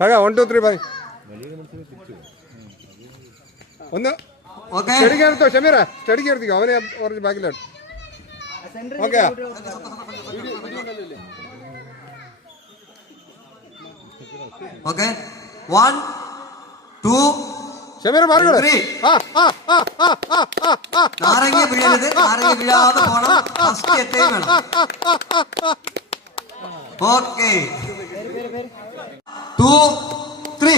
കാക്ക one two three by ഒന്ന് സ്റ്റഡിക്ക് എടുത്തോ ഷമീറ സ്റ്റഡിക്ക് എടുത്തിക്കോ അവനെ കുറച്ച് ബാക്കിലോട്ട് ഓക്കെ ഓക്കെ വൺ ടു ആ ആ നാരങ്ങ പിഴിയരുത് നാരങ്ങ പിഴാതെ പോണം ഫസ്റ്റ് എത്തേം വേണം okay two three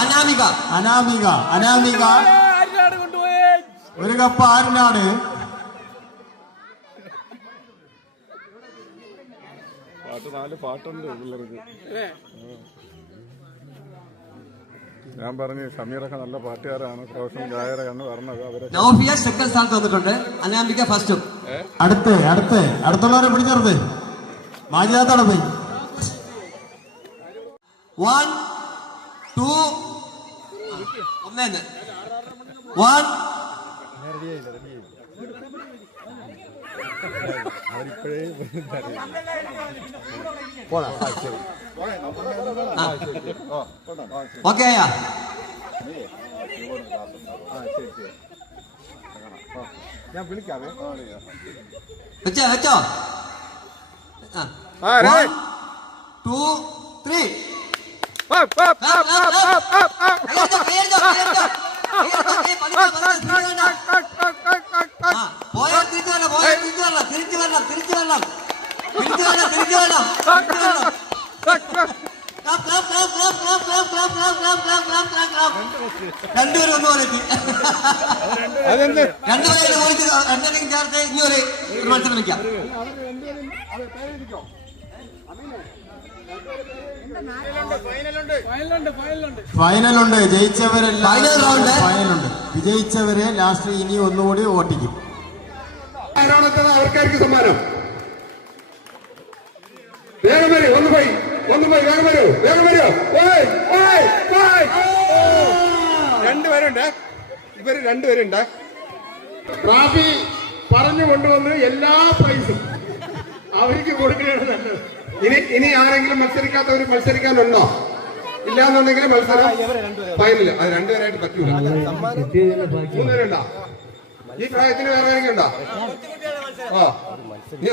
Anamika Anamika Anamika ഒരു കപ്പ് ആരിനാണ് പാട്ട് നാല് പാട്ടുണ്ട് പിള്ളേർക്ക്. ഞാൻ പറഞ്ഞു സമീറൊക്കെ നല്ല പാട്ടുകാരാണ്. പ്രൊഫഷണൽ എന്ന് പറഞ്ഞത് അവരെ. നൗഫിയ സെക്കൻഡ് സ്ഥാനത്ത് വന്നിട്ടുണ്ട്. അനാമിക ഫസ്റ്റും അടുത്ത് അടുത്ത് അടുത്തുള്ളവരെ പിടിച്ചെടുത്ത്. മാജിദാത്തോടെ പോയി. വൺ ടു ഒന്നേന്ന് വൺ അവരിപ്പോഴേ പോടാ ശരി ഓക്കെ ആയാ ഞാൻ വിളിക്കാവേ. വെച്ചോ വെച്ചോ. ടു ത്രീ പോയ? തിരിച്ചു വരണം തിരിച്ചു ഇനി മത്സരം ഫൈനലുണ്ട് ജയിച്ചവരെല്ലാം ഫൈനലുണ്ട് വിജയിച്ചവരെ ലാസ്റ്റ് ഇനി ഒന്നുകൂടി ഓട്ടിക്കും ആരാണെത്തത് അവർക്കായിരിക്കും സമ്മാനം. വേഗം വരൂ ഒന്ന് പോയി ഒന്ന് പോയി വേഗം വരൂ വേഗം വരൂ. രണ്ടുപേരുണ്ട്. ഇവർ രണ്ടുപേരുണ്ട്. റാഫി പറഞ്ഞു കൊണ്ടുവന്ന് എല്ലാ പ്രൈസും അവർക്ക് കൊടുക്കുകയാണ് നല്ലത്. ഇനി ഇനി ആരെങ്കിലും മത്സരിക്കാത്തവർ മത്സരിക്കാനുണ്ടോ? ഇല്ലാന്നുണ്ടെങ്കിൽ മത്സരം ഫൈനൽ അത് രണ്ടുപേരായിട്ട് പറ്റൂല. മൂന്നുപേരുണ്ടോ? ഈ പ്രായത്തിന് വേറെ ആരെങ്കിലും ഉണ്ടോ? ആ. നീ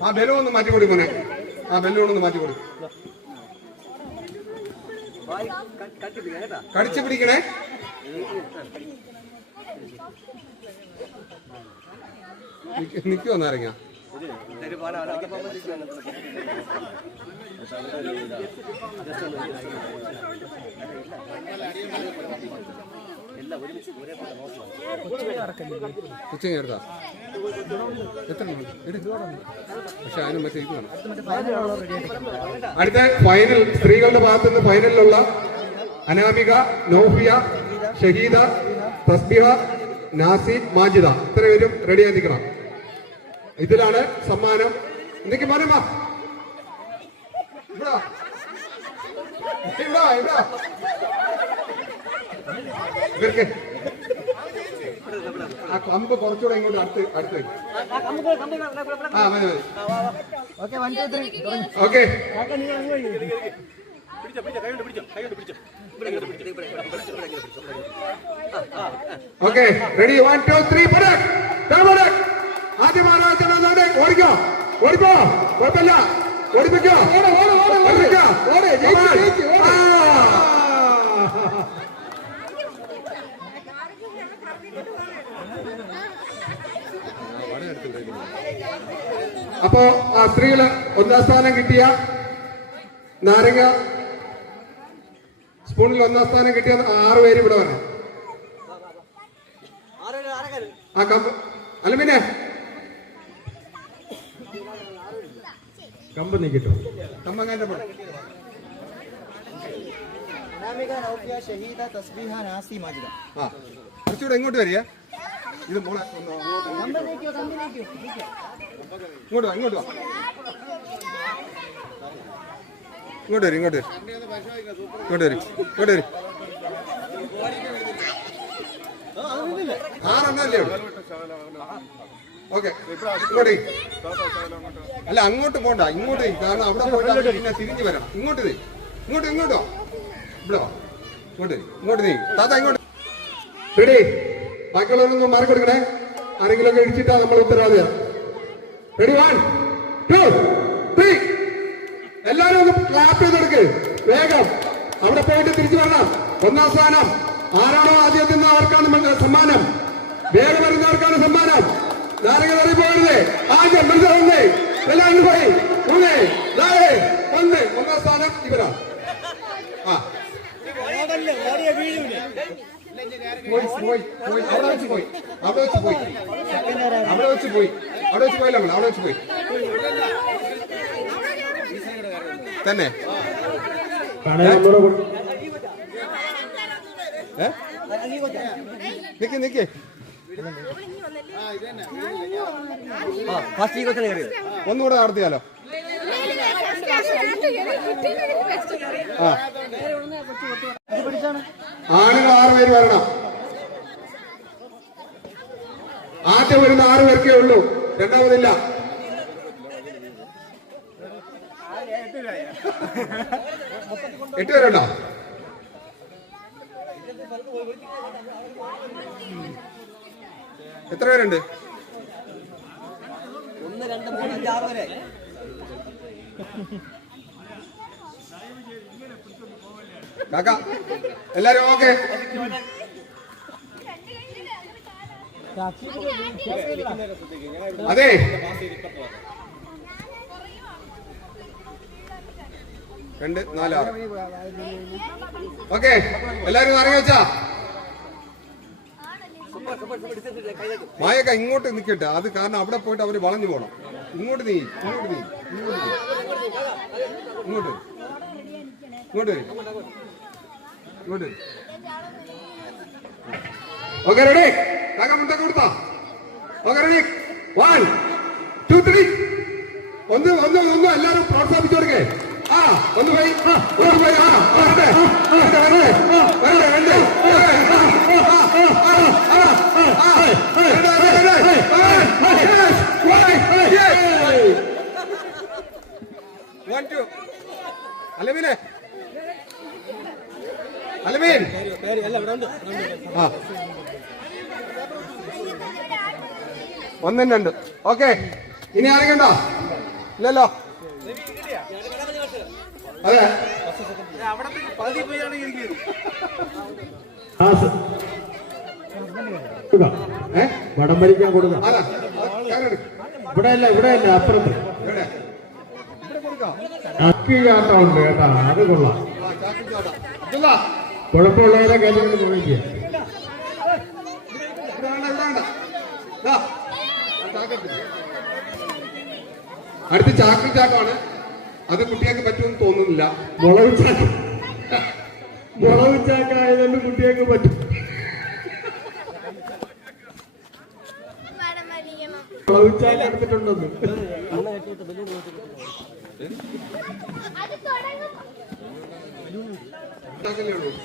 ആ. ബലൂൺ ഒന്ന് മാറ്റി കൊടുക്കും മോനെ. ആ ബലൂൺ ഒന്ന് മാറ്റി കൊടുക്കും. കടിച്ചു പിടിക്കണേ. നിക്കോ നാരങ്ങ അടുത്ത ഫൈനൽ സ്ത്രീകളുടെ ഭാഗത്ത് നിന്ന് ഫൈനലിലുള്ള അനാമിക നൗഫിയ ഷഹീദ തസ്ബിഹ നാസി മാജിദ. ഇത്രയും റെഡിയായി നിൽക്കണം ഇതിലാണ് സമ്മാനം. എനിക്ക് മോനെ വാ. ഇവിടെ വാ. ഇവിടെ വാ, ഇവിടെ വാ. ഇവർക്ക് ആ കമ്പ് കുറച്ചുകൂടെ ഇങ്ങോട്ട് അടുത്ത് അടുത്ത്. വെക്ക്. ആ മതി മതി. Okay okay. Ready one two three പടക് കുഴപ്പമില്ല. ഓടിപ്പിക്കോ. അപ്പോ ആ സ്ത്രീകൾ ഒന്നാം സ്ഥാനം കിട്ടിയ നാരങ്ങ. സ്പൂണിൽ ഒന്നാം സ്ഥാനം കിട്ടിയ ആറ് പേര് ഇവിടെ വരാം ആ കമ്പ്. അല്ല പിന്നെ കമ്പ് നീക്കിട്ടോ കമ്പങ്ങാന്റെ പടം ആ. കുറച്ചുകൂടെ എങ്ങോട്ട് വരിക. ഇത് മോളെ ഇങ്ങോട്ട് വാ ഇങ്ങോട്ട് വാ. ഇങ്ങോട്ട് വരും ഇങ്ങോട്ട് വരും. ഇങ്ങോട്ട് വരും ഇങ്ങോട്ട് വരും. ആറെണ്ണല്ലേ ഓക്കെ. അല്ല അങ്ങോട്ട് പോണ്ട. ഇങ്ങോട്ട്. കാരണം അവിടെ പോയിട്ട് പിന്നെ തിരിഞ്ഞു വരാം ഇങ്ങോട്ട് നീ ഇങ്ങോട്ട് ഇങ്ങോട്ടോ? ഇവിടോ. ഇങ്ങോട്ട്. ഇങ്ങോട്ട് നീ താത്ത ഇങ്ങോട്ട്. റെഡി. ബാക്കിയുള്ളവരൊന്നും മാറി കൊടുക്കണേ ആരെങ്കിലും ഒക്കെ ഇടിച്ചിട്ടാ നമ്മൾ ഉത്തരവാദിയാണ് റെഡി വൺ ടു ത്രീ എല്ലാരും ഒന്ന് ക്ലാപ്പ് ചെയ്തെടുക്ക് വേഗം. അവിടെ പോയിട്ട് തിരിച്ചു വരണം. ഒന്നാം സ്ഥാനം. ആരാണോ ആദ്യം തിന്ന അവർക്കാണ് സമ്മാനം? വേഗം സമ്മാനം നാരങ്ങൾ അറിയി പോകരുത് ആദ്യം ഒന്ന് എല്ലാവരും പോയി. മൂന്ന്. നാല്. ഒന്ന്. ഒന്നാം സ്ഥാനം ഇവരാ. ആ. പോയി പോയി പോയി. അവിടെ വെച്ച് പോയി. അവിടെ വെച്ച് പോയി. അവിടെ വെച്ച് പോയി. അവിടെ വെച്ച് പോയില്ല നമ്മൾ. അവിടെ വെച്ച് പോയി. തന്നെ? നിക്ക് നിക്ക്. ഒന്നുകൂടെ നടത്തിയാലോ ആണുങ്ങൾ ആറ് പേര് വരണം. ആദ്യം വരുന്ന ആറ് പേർക്കേ ഉള്ളൂ. രണ്ടാമതില്ല. എട്ട് പേരുണ്ടോ? എത്ര പേരുണ്ട്? ഒന്ന് രണ്ട് മൂന്ന് അഞ്ച് ആറ് വരെ കാക്ക എല്ലാരും ഓക്കെ? അതെ. രണ്ട് നാല് ആറ്. ഓക്കെ. എല്ലാരും വെച്ചാ മായൊക്കെ ഇങ്ങോട്ട് നിൽക്കട്ടെ അത് കാരണം അവിടെ പോയിട്ട് അവർ വളഞ്ഞു പോണം. ഇങ്ങോട്ട് നീ ഇങ്ങോട്ട് നീ ഇങ്ങോട്ട് ഇങ്ങോട്ട്. ഇങ്ങോട്ട്. ഇങ്ങോട്ട്. Okay ready. കാക്ക കൊടുത്താ? Okay ready. One two three. ഒന്ന് ഒന്ന് ഒന്ന് എല്ലാരും പ്രോത്സാഹിപ്പിച്ചു കൊടുക്കേ. ആ, ഒന്ന് രണ്ട് ഓക്കെ ഇനി ആരെങ്കിലും ഇല്ലല്ലോ അതെ. വടം വലിക്കാൻ കൊടുക്കാം. ഇവിടെ അല്ല ഇവിടെ അല്ല അപ്പുറത്ത്. ചക്കി ചാട്ടം ഉണ്ട് കേട്ടാ അത് കൊള്ളാം. കുഴപ്പമുള്ളവരെ ആ ചാക്കെടുക്ക്. അടുത്ത ചാക്കി ചാട്ടമാണ്. അത് കുട്ടികൾക്ക് പറ്റുമെന്ന് തോന്നുന്നില്ല. മുളക് ചാക്ക. മുളക് ചാക്ക ആയതുകൊണ്ട് കുട്ടികൾക്ക് പറ്റും. മുളക് ചാക്ക എടുത്തിട്ടുണ്ടെന്ന്.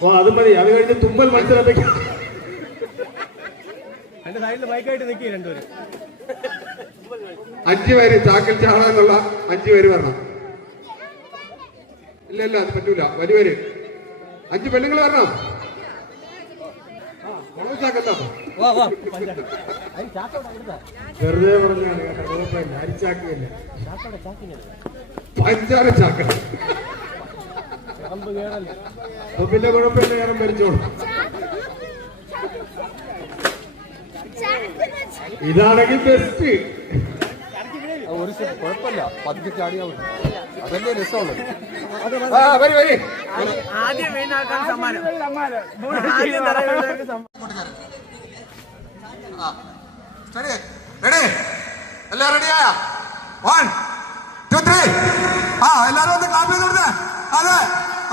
ഓ അത് മതി. അത് കഴിഞ്ഞ് തുമ്പൽ മത്സരത്തേക്ക്. അഞ്ചു പേര് ചാക്കിൽ ചാടാനുള്ള അഞ്ചു പേര് വരണം. ഇല്ല ഇല്ല അത് പറ്റൂല വരി വരുവര് അഞ്ചു പെണ്ണുങ്ങൾ വരണം വെറുതെ പറഞ്ഞാണ് കേട്ടോ കുഴപ്പമില്ല അരിച്ചാക്കിയല്ല പഞ്ചാര ചാക്കൽ അപ്പൊ പിന്നെ കുഴപ്പമില്ല ഞാൻ ഭരിച്ചോളൂ ഇതാണെങ്കിൽ ബെസ്റ്റ് ഒരു കുഴപ്പമില്ല. പതുക്കെ ചാടിയാൽ മതി അതല്ലേ രസമുള്ളത്? ആ വരി വരി. റെഡി എല്ലാം റെഡിയാ വൺ ടു ത്രീ ആ. എല്ലാരും ഒന്ന് ചെയ്ത് കൊടുത്തേ. അതെ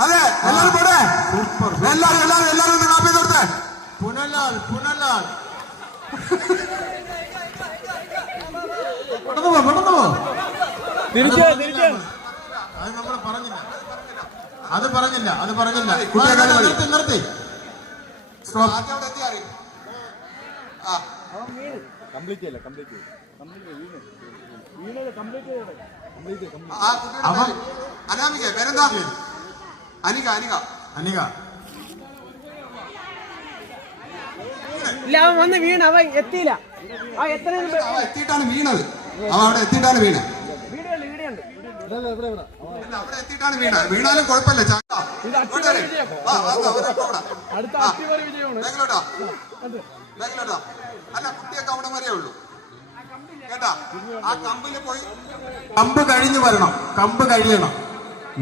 അതെ. എല്ലാരും പോടെ. എല്ലാരും എല്ലാരും എല്ലാരും ഒന്ന് കാപ്പി കൊടുത്തേ. പുനലാൽ പുനലാൽ പെട്ടെന്ന് പെട്ടെന്ന് പോ തിരിച്ചോ തിരിച്ചോ അത് നമ്മൾ പറഞ്ഞില്ല. അത് പറഞ്ഞില്ല അത് പറഞ്ഞില്ല. നിർത്തി നിർത്തി? അനാമിക പേരെന്താ? അനിക അനിക. അനിക. ഇല്ല അവൻ വന്ന് വീണ് അവൻ എത്തിയില്ല. ആ എത്ര എത്തിയിട്ടാണ് വീണത്. അവ അവിടെ എത്തിയിട്ടാണ് വീണ. അവിടെ എത്തിയിട്ടാണ് വീണ. വീണാലും കുഴപ്പമില്ല. ചാക്ക. അല്ല കുട്ടിയൊക്കെ അവിടെ വരെ ഉള്ളൂ. കേട്ടാ? ആ കമ്പിൽ പോയി. കമ്പ് കഴിഞ്ഞു വരണം. കമ്പ് കഴിയണം.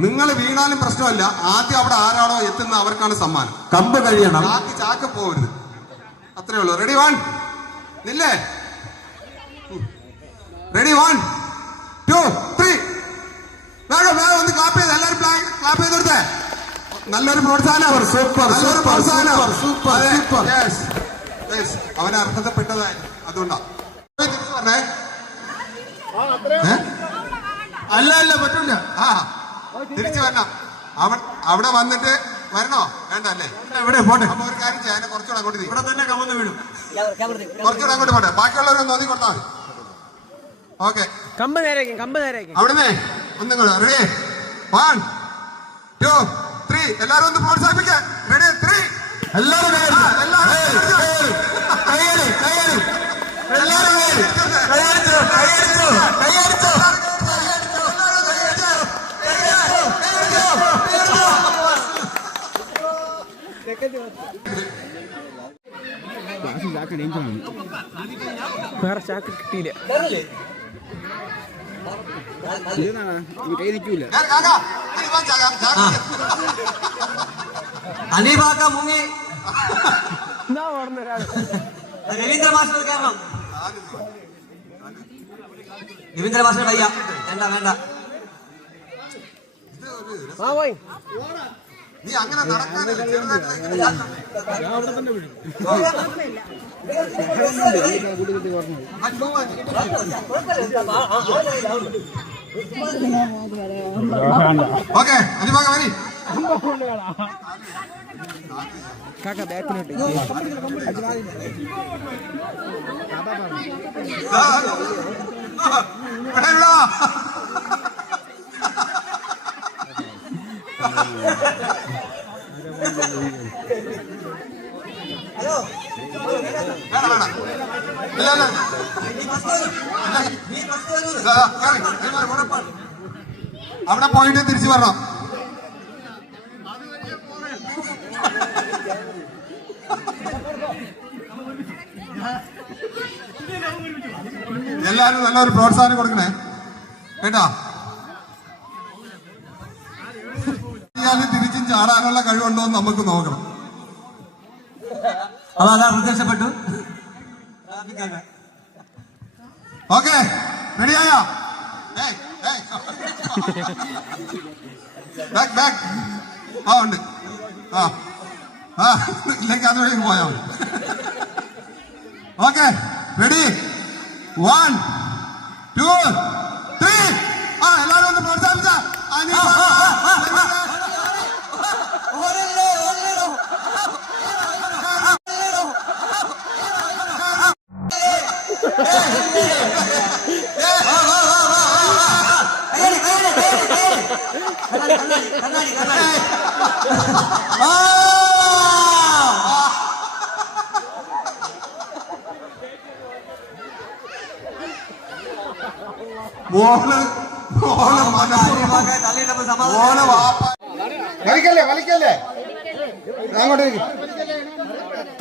നിങ്ങൾ വീണാലും പ്രശ്നമല്ല. ആദ്യം അവിടെ ആരാണോ എത്തുന്ന അവർക്കാണ് സമ്മാനം. കമ്പ് കഴിയണം. ചാക്ക് ചാക്ക് പോകരുത് അത്രേ ഉള്ളൂ. റെഡി വൺ നില്ലേ? റെഡി വൺ ടു ത്രീ വേഗം വേഗം ഒന്ന് ക്ലാപ്പ് ചെയ്ത് എല്ലാവരും ക്ലാപ്പ് ചെയ്ത് കൊടുത്തേ. നല്ലൊരു പ്രോത്സാഹനം. സൂപ്പർ, നല്ലൊരു പ്രോത്സാഹനം. സൂപ്പർ, സൂപ്പർ, അവൻ അർഹതപ്പെട്ടതായി അതുകൊണ്ടാ. പറഞ്ഞേ? അല്ല അല്ല പറ്റൂല. ആ തിരിച്ചു വരണം. അവൻ അവിടെ വന്നിട്ട് വരണോ? വേണ്ട അല്ലേ? എവിടെ പോട്ടെ. അപ്പൊ ഒരു കാര്യം ചെയ്യാൻ കുറച്ചുകൂടെ അങ്ങോട്ട് ഇവിടെ തന്നെ കമന്ന് വീഴും. കുറച്ചുകൂടെ അങ്ങോട്ട് പോട്ടെ. ബാക്കിയുള്ളവരൊന്നും നോക്കി കൊടുത്താൽ മതി. ഓക്കെ കമ്പ് നേരേക്കും കമ്പ് നേരേക്കും. അവിടുന്ന് ഒന്നും കൂടെ റെഡി വൺ ടു ത്രീ എല്ലാരും ഒന്ന് പ്രോത്സാഹിപ്പിക്കാം. റെഡി ത്രീ എല്ലാവരും. എല്ലാവരും. എല്ലാവരും കൈയടിച്ചു. വേറെ ചാക്ക് കിട്ടിയില്ല. അനീബാക്ക മുങ്ങി. രവീന്ദ്ര മാസ്റ്റർ കാരണം രവീന്ദ്ര മാസ്റ്റർ വയ്യ. വേണ്ട വേണ്ട. ആ പോയി. നീ അങ്ങനെ നടക്കാനില്ല ഓക്കെ അനിഭാഗം വരി. കാക്ക ബാക്കിലോട്ട്. ഇവിടെ ഇവിടാ. വേണ്ട, വേണ്ട. ഇല്ല, ഇല്ല. ഇല്ല, കേറി. കേറി, ഉറപ്പാണ്. അവിടെ പോയിട്ട് തിരിച്ചു വരണം. എല്ലാരും നല്ലൊരു പ്രോത്സാഹനം കൊടുക്കണേ. കേട്ടാ? ഇയാൾ തിരിച്ചും ചാടാനുള്ള കഴിവുണ്ടോ എന്ന് നമുക്ക് നോക്കണം. അതാ പ്രത്യക്ഷപ്പെട്ടു. ഓക്കെ റെഡിയായോ? ആ ഉണ്ട്. ആ ഇല്ലെങ്കിൽ അത് വഴി പോയാ okay ready. One two three. ആ എല്ലാവരും ഒന്ന് പ്രോത്സാഹിപ്പിച്ച. മോൾ മോൾ മനസ്സ് മോൾ വാപ്പ. വലിക്കല്ലേ വലിക്കല്ലേ? അങ്ങോട്ട്.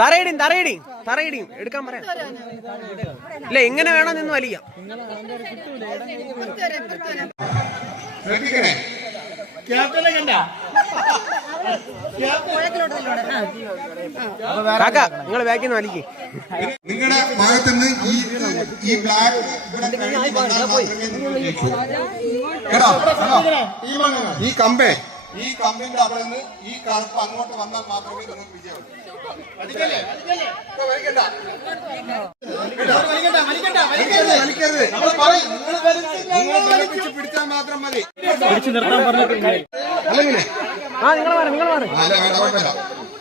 തറയിടിയും തറയിടിയും തറയിടിയും എടുക്കാൻ പറയാം. ഇല്ല എങ്ങനെ വേണം നിന്ന് വലിക്കാം. കാക്ക നിങ്ങൾ ബാക്കിൽ നിന്ന് വലിക്കും. നിങ്ങളുടെ ഭാഗത്ത് നിന്ന് ഈ ഈ ബ്ലാക്ക് ഇവിടെ? ഈ കമ്പേ. ഈ കമ്പിന്റെ അവിടെ നിന്ന് ഈ കറുപ്പ് അങ്ങോട്ട് വന്നാൽ മാത്രമേ നിങ്ങൾക്ക് വിജയമുള്ളൂ വലിപ്പിച്ച് പിടിച്ചാൽ മാത്രം മതി. പിടിച്ചു നിർത്താൻ പറഞ്ഞിട്ടുണ്ട് അല്ലെങ്കിൽ ആ നിങ്ങൾ മാറി നിങ്ങൾ മാറി അല്ല വേണ്ട കുഴപ്പമില്ല.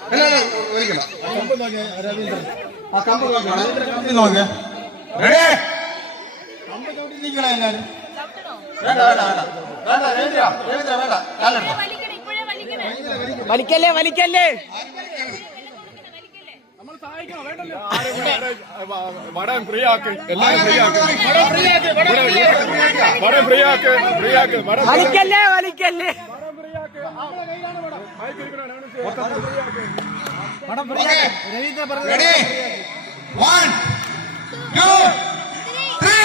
അല്ല വലിക്കണ്ട ആ കമ്പ് നോക്കിയാണ് റെഡി? കമ്പ് ചോട്ടി നിൽക്കണ എല്ലാരും. വേണ്ട വേണ്ട വേണ്ട. വേണ്ട രേന്ദ്ര വേണ്ട. കാലെടുക്കാം വലിക്കല്ലേ വലിക്കല്ലേ വടം ഫ്രീ ആക്ക് എല്ലാം ഫ്രീ ആക്ക് വടം ഫ്രീ ആക്ക് ഫ്രീ ആക്ക് വടം വലിക്കല്ലേ വലിക്കല്ലേ ready one two three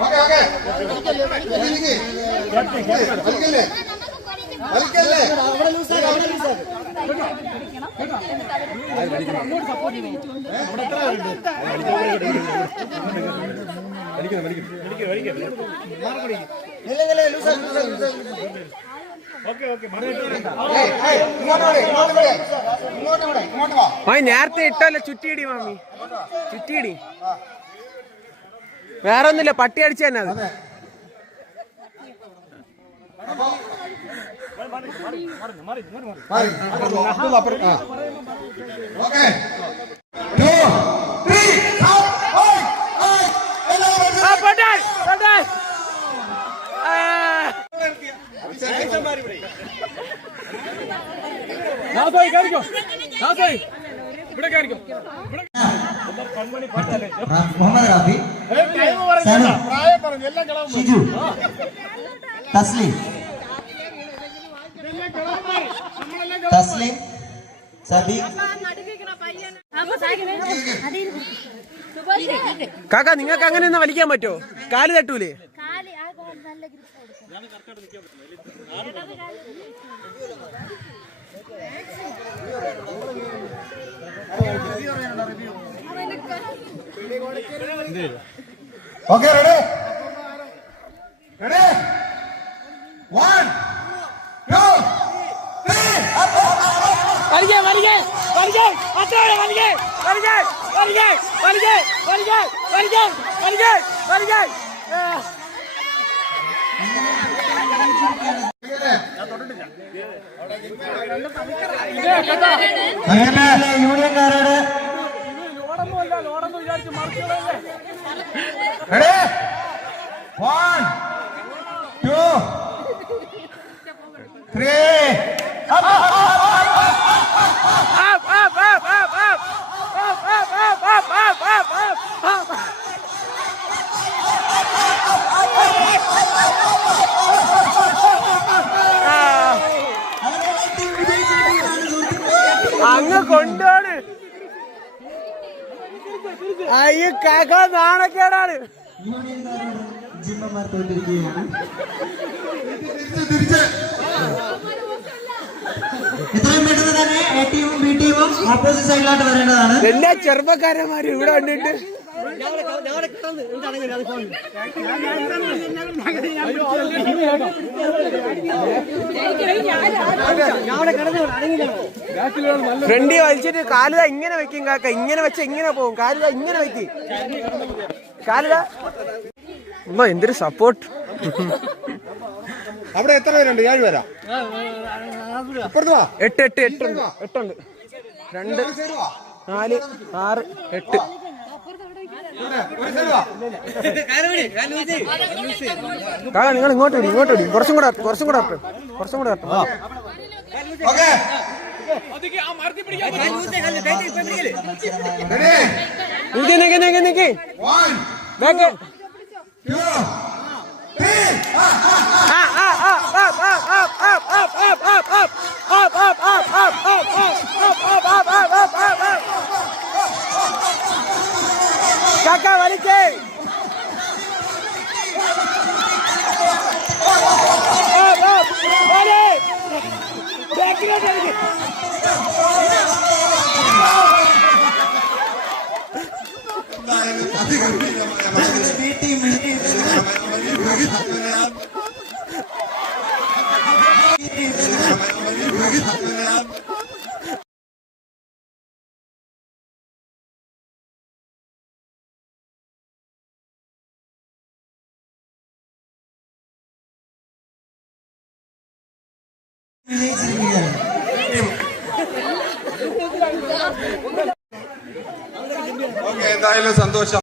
okay okay. വലിക്കല്ലേ? വലിക്കല്ലേ? വലിക്കണം വലിക്കണം വലിക്കണം വലിക്കണം ഇല്ലെങ്കിൽ ലൂസാ ലൂസാ ലൂസാ. മാമി നേരത്തെ ഇട്ടല്ല ചുറ്റിയിടി മാമി. ചുറ്റിയിടി. വേറെ ഒന്നുമില്ല പട്ടി അടിച്ചു തന്നെ അത്. ഓക്കെ ടു ത്രീ ആ, പോട്ടെ, പോട്ടെ. ആ. മുഹമ്മദ് റാഫി ഷിജു തസ്ലീം. തസ്ലീം സബീഖ് കാക്ക നിങ്ങൾക്ക് അങ്ങനെ ഒന്ന് വലിക്കാൻ പറ്റുമോ? കാൽ തട്ടൂലേ? Okay ready. Ready. One two three വലിക്കേ വലിക്കേ വലിക്കേ അത്രേ വലിക്കേ വലിക്കേ വലിക്കേ വലിക്കേ വലിക്കേ വലിക്കേ വലിക്കേ ഞാൻ ആ. അങ്ങനെ യൂണിയൻകാരോട് റെഡി വൺ ടു ത്രീ അങ്ങ് കൊണ്ടാണ് അയ്യ കാക്ക നാണക്കേടാണ്. ജിമ്മന്മാർ തോറ്റിരിക്കുകയാണ് തിരിച്ച് എത്രയും പെട്ടെന്ന് തന്നെ എ ടീമും ബി ടീമും ഓപ്പോസിറ്റ് സൈഡിലോട്ട് വരേണ്ടതാണ്. എല്ലാ ചെറുപ്പക്കാരന്മാരും ഇവിടെ കണ്ടിട്ട് ഫ്രണ്ടി വലിച്ചിട്ട് കാലുത ഇങ്ങനെ വെക്കും കാക്ക ഇങ്ങനെ വെച്ച ഇങ്ങനെ പോകും കാലുത ഇങ്ങനെ വെക്കി. കാലുത. അമ്മ എന്തൊരു സപ്പോർട്ട് അവിടെ എത്ര പേരുണ്ട്? ഏഴ് പേരാ? അപ്പുറത്ത് വാ. എട്ട് എട്ട് എട്ടുണ്ട് എട്ടുണ്ട്. രണ്ട് നാല് ആറ് എട്ട്. നിങ്ങൾ ഇങ്ങോട്ട് വിടി ഇങ്ങോട്ട് വിടി കുറച്ചും കൂടെ കുറച്ചും കൂടെ കുറച്ചും കൂടെ. ഓക്കെ. ಊದಿ ನಗೆ ನಗೆ ನಗೆ ಬ್ಯಾಕ್ ಕಾಕಾ ವಲಿಕೆ Allez ഓക്കെ എന്തായാലും സന്തോഷം.